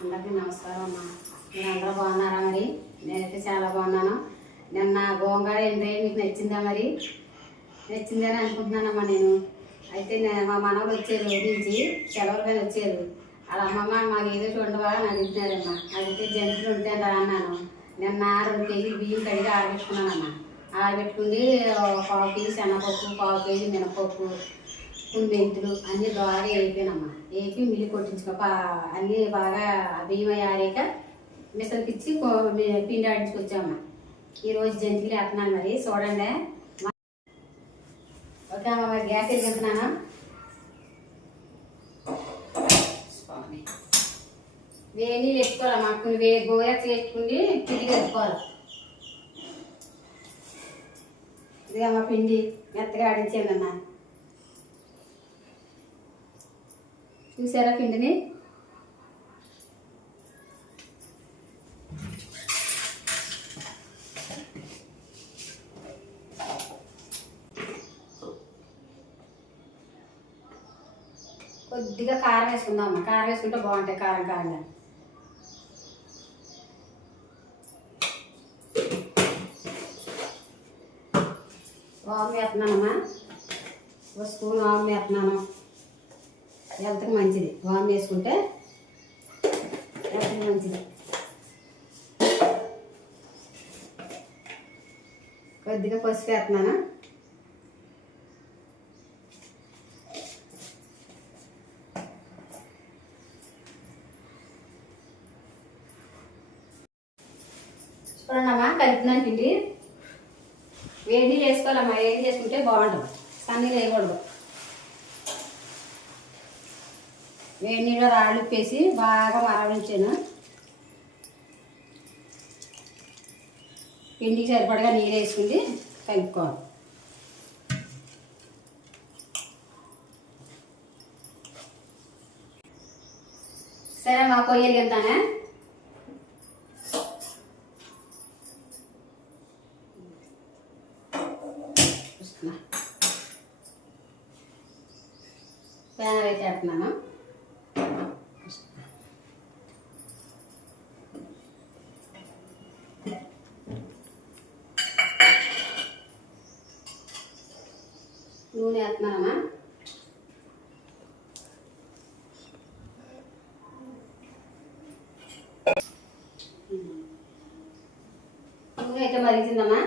అందరికీ నమస్కారం అమ్మా. మీరు అందరూ బాగున్నారా? మరి నేనైతే చాలా బాగున్నాను. నిన్న గోంగూర ఏంటి మీకు నచ్చిందా? మరి నచ్చిందని అనుకుంటున్నానమ్మా నేను. అయితే మా మనవలు వచ్చారు నుంచి సెలవులుగానే వచ్చారు. వాళ్ళ అమ్మమ్మ మాకు ఏదో ఉండవా అని అడుగుతున్నారమ్మా. అడిగితే జంతువులు ఉంటారా అన్నాను. నిన్న 2 కేజీలు బియ్యం కడిగి ఆరబెట్టుకున్నానమ్మా. ఆరబెట్టుకుని 1/4 కేజీ శనగపప్పు, 1/4 కేజీ మినపప్పు, కొన్ని మెంతులు అన్నీ బాగా వేయిపోయానమ్మా. వేపి మిల్లి కొట్టించుకో అన్నీ బాగా బియ్యం ఆడాక మిషన్కి ఇచ్చి పిండి ఆడించుకొచ్చామ్మా. ఈరోజు జంతికలు వేస్తున్నాను. మరి చూడండి. ఓకే అమ్మ, మరి గ్యాస్ వెలిగిస్తున్నాను. వేడి నీళ్ళు వేసుకోవాలమ్మా. కొన్ని గోయచ్చ వేసుకుని పిండి వేసుకోవాలి. ఇది అమ్మ పిండి మెత్తగా ఆడించాను అన్న. చూసారా పిండిని? కొద్దిగా కారం వేసుకుందామమ్మా. కారం వేసుకుంటే బాగుంటాయి. కారం కారంగా వాము వేస్తున్నానమ్మా. 1 స్పూన్ వాము వేస్తున్నాను. హెల్త్కి మంచిది. వాము వేసుకుంటే హెల్త్కి మంచిది. కొద్దిగా పసుపు వేస్తున్నాను. చూడండమ్మా, కలుపుతున్నాను పిండి. వేడి నీళ్ళు వేసుకోవాలమ్మా. వేడి చేసుకుంటే బాగుంటుంది. సన్నీళ్ళు వేయకూడదు. వేడి నీళ్ళు రాళ్ళు ఉప్పేసి బాగా మరగించాను. పిండికి సరిపడగా నీరు వేసుకుంది కలుపుకోవాలి. సరే మా పొయ్యలు వెళ్తానే. ప్యాన్ అయితే వేస్తున్నాను. నూనె వేస్తున్నానమ్మా. నూనె అయితే మరిగిందమ్మా.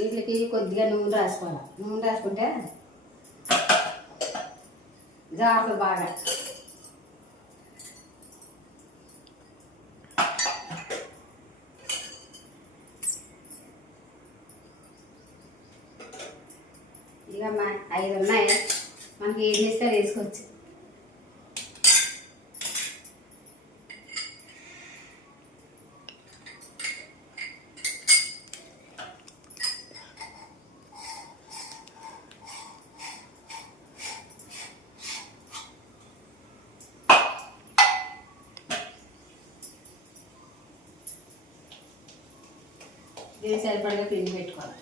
వీటికి కొద్దిగా నూనె రాసుకోవాలి. నూనె రాసుకుంటే జారుతుంది బాగా. ఇకమ్మా 5 ఉన్నాయి. మనకి ఏం చేస్తే వేసుకోవచ్చు. దీనికి సరిపడగా పిండి పెట్టుకోవాలి.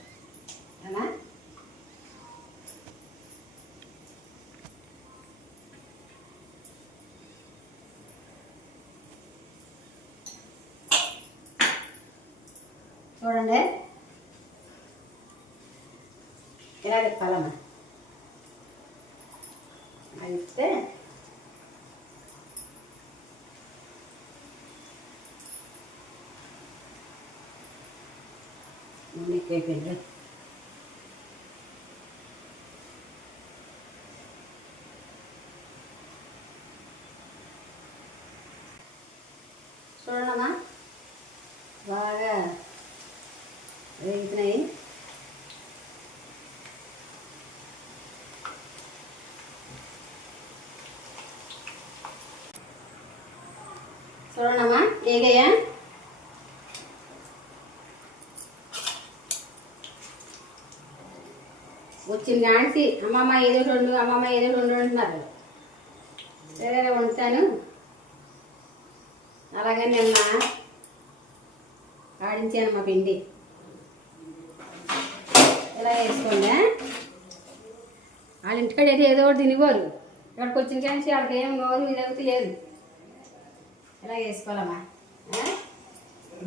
అలా చూడండి, ఇలా తిప్పాలమ్మా. అది తిప్పితే నూనె ఎక్కువైపోయింది. చూడమ్మా, బాగా వేగుతున్నాయి. చూడమ్మా, వేగాయా? వచ్చింది ఆంటీ. అమ్మమ్మ ఏదో 2, అమ్మమ్మ ఏదో 2 అంటున్నారు. సరే వండుతాను. అలాగే నిన్న ఆడించాను మా పిండి. ఇలా వేసుకోండి. వాళ్ళ ఇంటికాడ అయితే ఏదో ఒకటి తినిపోరు. ఇక్కడికి వచ్చిన కానీ వాళ్ళకి ఏం నోరు ఇదవుతూ లేదు. ఇలా వేసుకోవాలమ్మా.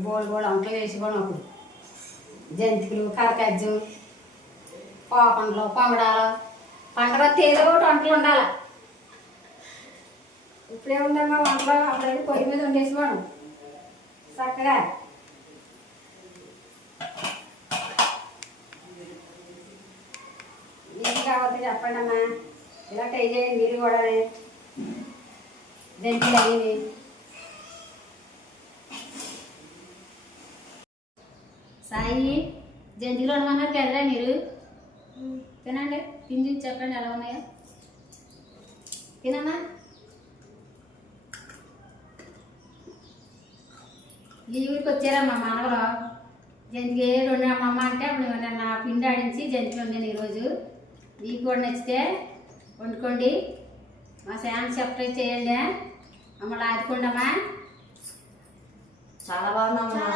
బోల్ వంటలు వేసుకోవడం అప్పుడు జంతికలు, కరకజ్జు, పోకండ్లు, పొంగడాలు, పండగ ఏదో ఒకటి వంటలు ఉండాలి. ఇప్పుడే ఉండమ్మా వంటలు, అప్పుడైతే పొయ్యి మీద వండేసుకోవడం చక్కగా. మీకు కావాలి చెప్పండి అమ్మా, ఇలా ట్రై చేయండి మీరు కూడా. జంతికలు అయ్యి సాయి జంతికలు ఉండమన్నారు కదరా మీరు. తినండి, తిండి చెప్పండి ఎలా ఉన్నాయో. తినమ్మా. ఈ ఊరికి వచ్చారమ్మా మనవరు. జంతికి రెండు అమ్మమ్మ అంటే అప్పుడు నిన్న పిండి ఆడించి జంతికలు ఉండాను ఈరోజు. మీకు కూడా నచ్చితే వండుకోండి, మా ఛానల్ సబ్స్క్రైబ్ చేయండి, మమ్మల్ని ఆదుకోండమ్మా. చాలా బాగున్నాయా?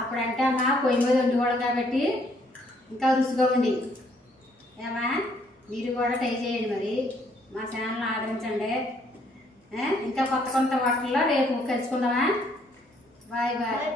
అప్పుడంటే అమ్మా పొయ్యి మీద వండుకోవడం కాబట్టి ఇంకా రుచిగా ఉంది. ఏమా మీరు కూడా ట్రై చేయండి మరి, మా ఛానల్ ఆదరించండి. ఇంకా కొత్త కొత్త వంటల్లో రేపు కలుసుకుందామా. Bye bye.